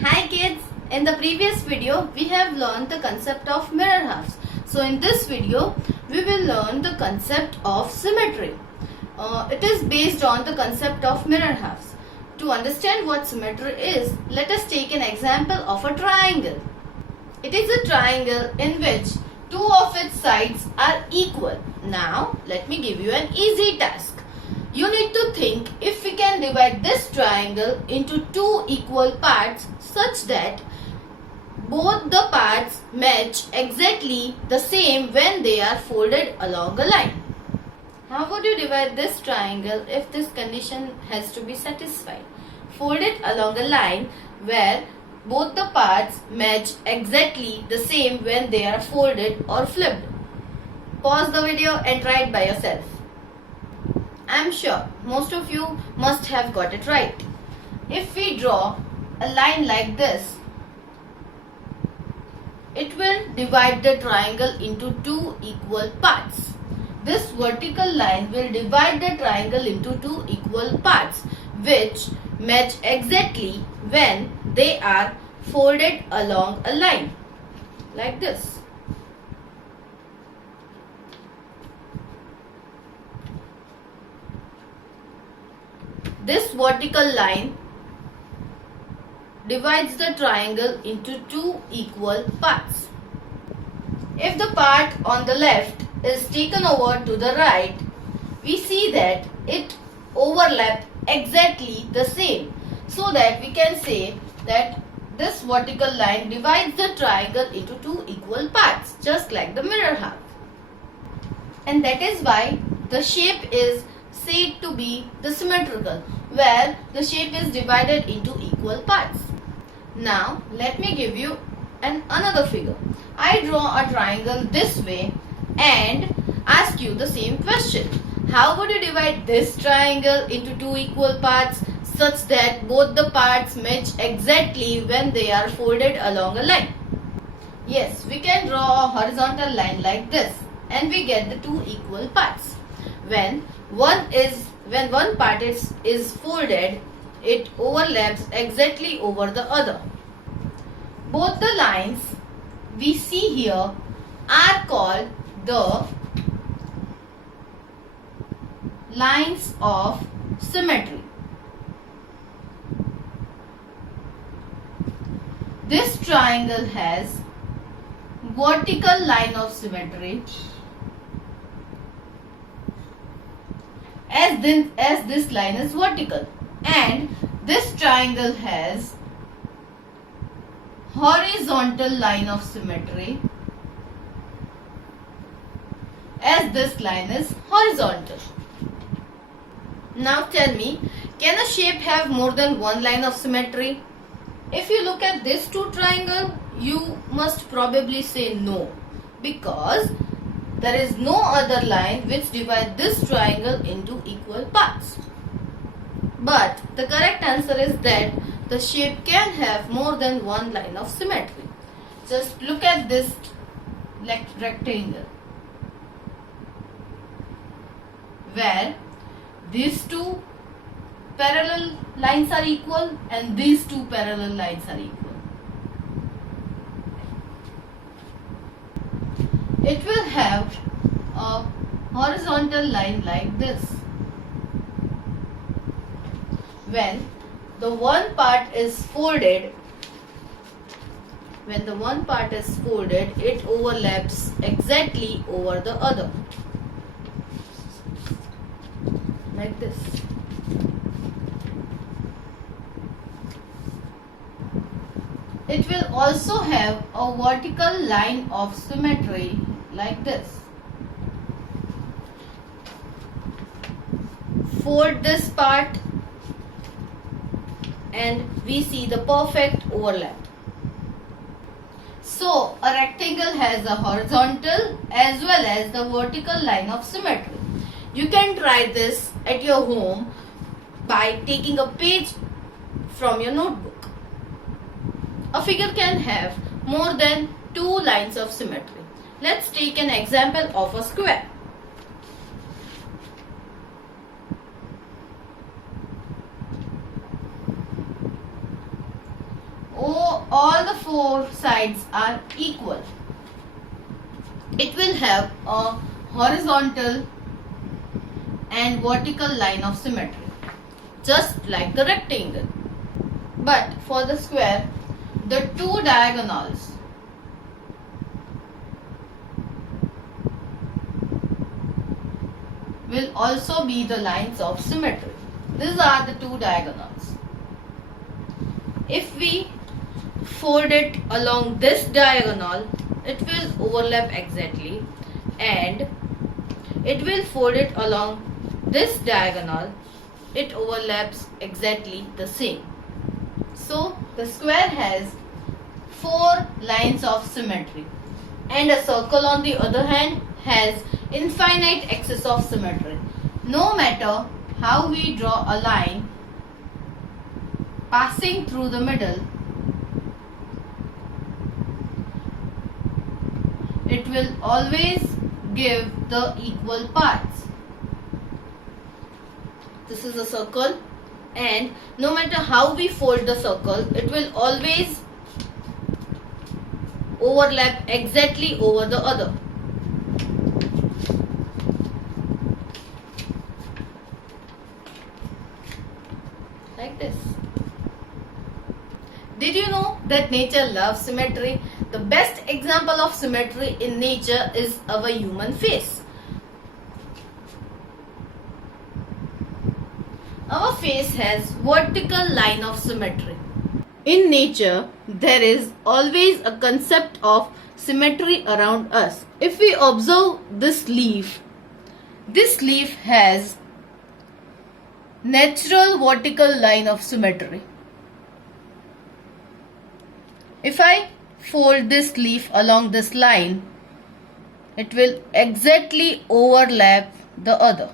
Hi kids, in the previous video we have learned the concept of mirror halves. So in this video we will learn the concept of symmetry. It is based on the concept of mirror halves. To understand what symmetry is, let us take an example of a triangle. It is a triangle in which two of its sides are equal. Now let me give you an easy task. You need to think if we can divide this triangle into two equal parts such that both the parts match exactly the same when they are folded along a line. How would you divide this triangle if this condition has to be satisfied? Fold it along a line where both the parts match exactly the same when they are folded or flipped. Pause the video and try it by yourself. I am sure most of you must have got it right. If we draw a line like this, it will divide the triangle into two equal parts. This vertical line will divide the triangle into two equal parts which match exactly when they are folded along a line like this. This vertical line divides the triangle into two equal parts. If the part on the left is taken over to the right, we see that it overlaps exactly the same. So that we can say that this vertical line divides the triangle into two equal parts, just like the mirror half. And that is why the shape is said to be the symmetrical, where the shape is divided into equal parts. Now let me give you another figure. I draw a triangle this way and ask you the same question. How would you divide this triangle into two equal parts such that both the parts match exactly when they are folded along a line? Yes, we can draw a horizontal line like this and we get the two equal parts. When one part is folded, it overlaps exactly over the other. Both the lines we see here are called the lines of symmetry. This triangle has vertical line of symmetry as this line is vertical, and this triangle has horizontal line of symmetry as this line is horizontal. Now tell me, can a shape have more than one line of symmetry? If you look at this two triangle, you must probably say no, because there is no other line which divides this triangle into equal parts. But the correct answer is that the shape can have more than one line of symmetry. Just look at this rectangle, where these two parallel lines are equal and these two parallel lines are equal. It will have a horizontal line like this. When the one part is folded, it overlaps exactly over the other, like this. It will also have a vertical line of symmetry like this. Fold this part and we see the perfect overlap. So a rectangle has a horizontal as well as the vertical line of symmetry. You can try this at your home by taking a page from your notebook. A figure can have more than two lines of symmetry. Let's take an example of a square. all the four sides are equal. It will have a horizontal and vertical line of symmetry, just like the rectangle. But for the square, the two diagonals will also be the lines of symmetry. These are the two diagonals. If we fold it along this diagonal, it will overlap exactly, and it will fold it along this diagonal, it overlaps exactly the same. So the square has four lines of symmetry, and a circle on the other hand has infinite axis of symmetry. No matter how we draw a line passing through the middle, it will always give the equal parts. This is a circle, and no matter how we fold the circle, it will always overlap exactly over the other. Like this. Did you know that nature loves symmetry? The best example of symmetry in nature is our human face. Our face has vertical line of symmetry. In nature, there is always a concept of symmetry around us. If we observe this leaf has natural vertical line of symmetry. If I fold this leaf along this line, it will exactly overlap the other.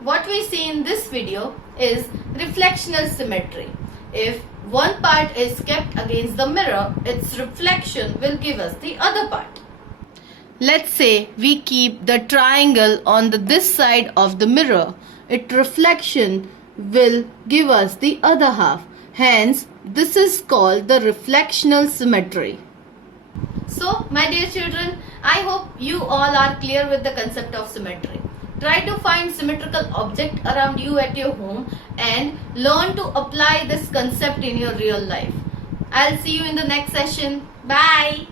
What we see in this video is reflectional symmetry. If one part is kept against the mirror, its reflection will give us the other part. Let's say we keep the triangle on this side of the mirror. Its reflection will give us the other half. Hence, this is called the reflectional symmetry. So, my dear children, I hope you all are clear with the concept of symmetry. Try to find symmetrical object around you at your home and learn to apply this concept in your real life. I'll see you in the next session. Bye.